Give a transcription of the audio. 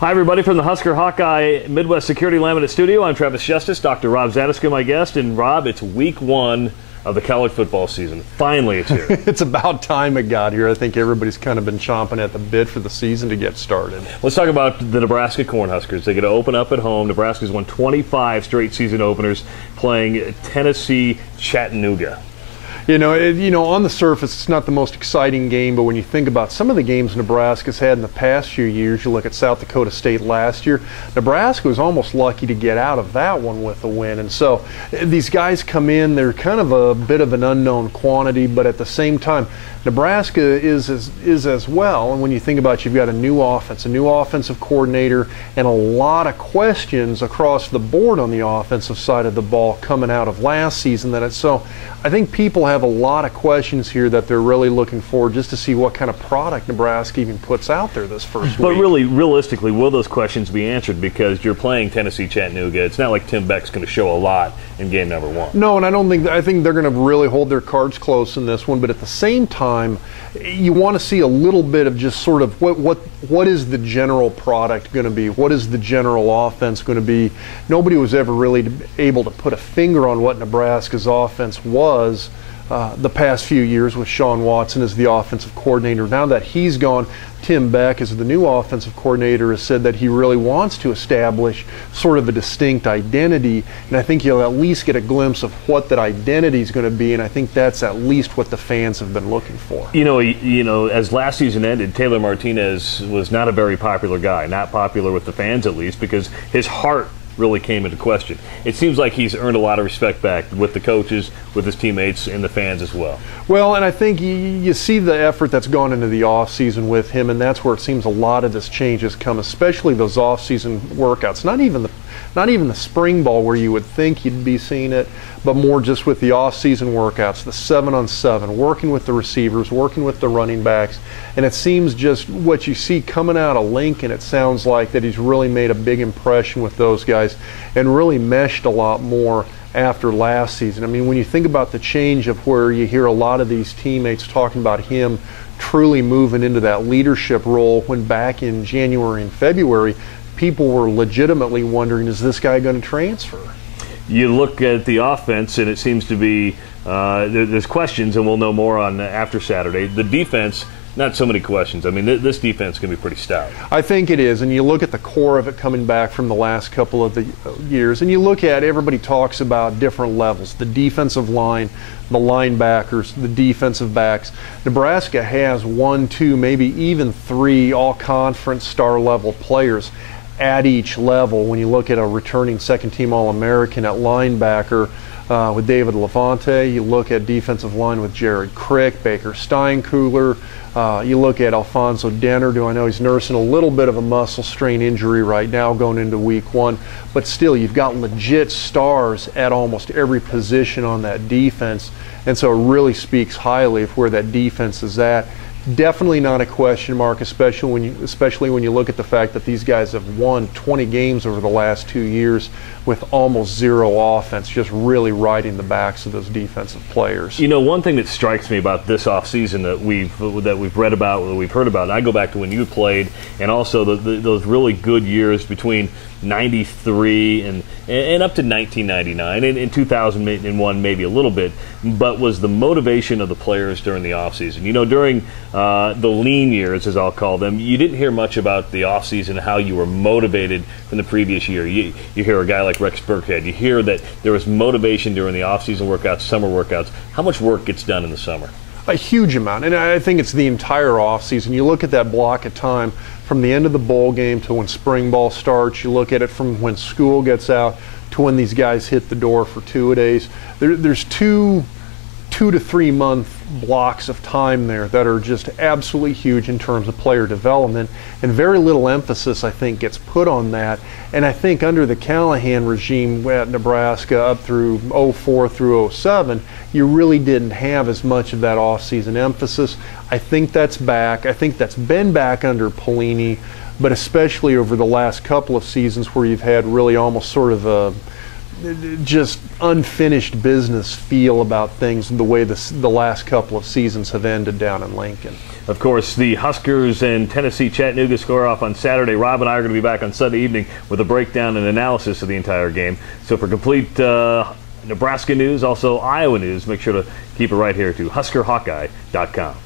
Hi, everybody, from the Husker Hawkeye Midwest Security Laminate Studio. I'm Travis Justice, Dr. Rob Zadiska, my guest. And Rob, it's week one of the college football season. Finally, it's here. It's about time it got here. I think everybody's kind of been chomping at the bit for the season to get started. Let's talk about the Nebraska Cornhuskers. They get to open up at home. Nebraska's won 25 straight season openers playing Tennessee Chattanooga. You know, on the surface, it's not the most exciting game, but when you think about some of the games Nebraska's had in the past few years, you look at South Dakota State last year, Nebraska was almost lucky to get out of that one with a win. And so these guys come in, they're kind of a bit of an unknown quantity, but at the same time, Nebraska is as well. And when you think about it, you've got a new offensive coordinator, and a lot of questions across the board on the offensive side of the ball coming out of last season. So I think people have a lot of questions here that they're really looking for just to see what kind of product Nebraska even puts out there this first week. But really, realistically, will those questions be answered? Because you're playing Tennessee Chattanooga. It's not like Tim Beck's going to show a lot in game number one. No, and I think they're going to really hold their cards close in this one. But at the same time, you want to see a little bit of just sort of what is the general product going to be? What is the general offense going to be? Nobody was ever really able to put a finger on what Nebraska's offense was the past few years with Sean Watson as the offensive coordinator. Now that he's gone, Tim Beck, as the new offensive coordinator, has said that he really wants to establish sort of a distinct identity, and I think you'll at least get a glimpse of what that identity is going to be, and I think that's at least what the fans have been looking for. You know, as last season ended, Taylor Martinez was not a very popular guy, not popular with the fans at least, because his heart really came into question. It seems like he's earned a lot of respect back with the coaches, with his teammates, and the fans as well. Well, and I think you see the effort that's gone into the offseason with him, and that's where it seems a lot of this change has come, especially those offseason workouts. Not even the spring ball where you would think you'd be seeing it, but more just with the off-season workouts, the 7-on-7, working with the receivers, working with the running backs, and it seems just what you see coming out of Lincoln, it sounds like that he's really made a big impression with those guys and really meshed a lot more after last season. I mean, when you think about the change of where you hear a lot of these teammates talking about him truly moving into that leadership role, when back in January and February, people were legitimately wondering, is this guy going to transfer? You look at the offense, and it seems to be there's questions, and we'll know more on after Saturday. The defense, not so many questions. I mean, this defense is going to be pretty stout. I think it is, and you look at the core of it coming back from the last couple of the years, and you look at, everybody talks about different levels, the defensive line, the linebackers, the defensive backs. Nebraska has 1, 2, maybe even 3 all-conference star-level players at each level. When you look at a returning second-team All-American at linebacker with David Levante, you look at defensive line with Jared Crick, Baker Steinkuhler, you look at Alfonso Dennard, who I know he's nursing a little bit of a muscle strain injury right now going into week one, but still you've got legit stars at almost every position on that defense, and so it really speaks highly of where that defense is at. Definitely not a question mark, especially when you look at the fact that these guys have won 20 games over the last 2 years with almost zero offense, just really riding the backs of those defensive players. You know, one thing that strikes me about this offseason that we've read about, that we've heard about, and I go back to when you played, and also those really good years between 93 and up to 1999 and 2001 maybe a little bit, but was the motivation of the players during the offseason. You know, during the lean years, as I'll call them, you didn't hear much about the offseason, how you were motivated from the previous year. You hear a guy like Rex Burkhead, you hear that there was motivation during the offseason workouts, summer workouts. How much work gets done in the summer? A huge amount, and I think it's the entire offseason. You look at that block of time from the end of the bowl game to when spring ball starts. You look at it from when school gets out to when these guys hit the door for 2 days. There's two to 3 month blocks of time there that are just absolutely huge in terms of player development, and very little emphasis, I think, gets put on that. And I think under the Callahan regime at Nebraska up through 04 through 07, you really didn't have as much of that off-season emphasis. I think that's back. I think that's been back under Pelini, but especially over the last couple of seasons where you've had really almost sort of a just unfinished business feel about things, the way the last couple of seasons have ended down in Lincoln. Of course, the Huskers and Tennessee Chattanooga square off on Saturday. Rob and I are going to be back on Sunday evening with a breakdown and analysis of the entire game. So for complete Nebraska news, also Iowa news, make sure to keep it right here to HuskerHawkeye.com.